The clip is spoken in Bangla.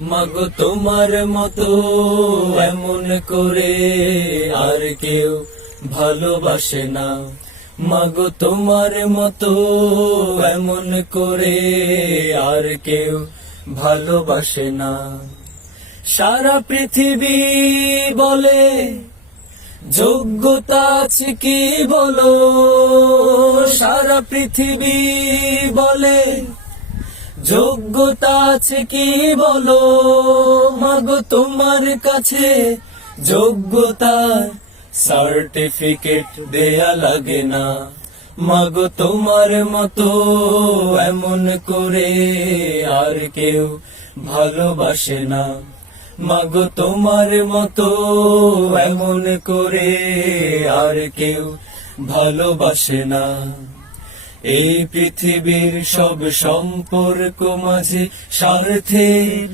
মাগো তোমার মতো এমন করে আর কেউ ভালোবাসে না। মাগো তোমার মতো এমন করে আর কেউ ভালোবাসে না। সারা পৃথিবী বলে যোগ্যতা আছে কি বলো, সারা পৃথিবী বলে যোগ্যতা আছে কি বলো। মাগো তোমার কাছে যোগ্যতার সার্টিফিকেট দেয়া লাগে না। মাগো তোমার মতো এমন করে আর কেউ ভালোবাসে না। মাগো তোমার মতো এমন করে আর কেউ ভালোবাসে না। এই পৃথিবীর সব সম্পর্ক মাঝে স্বার্থের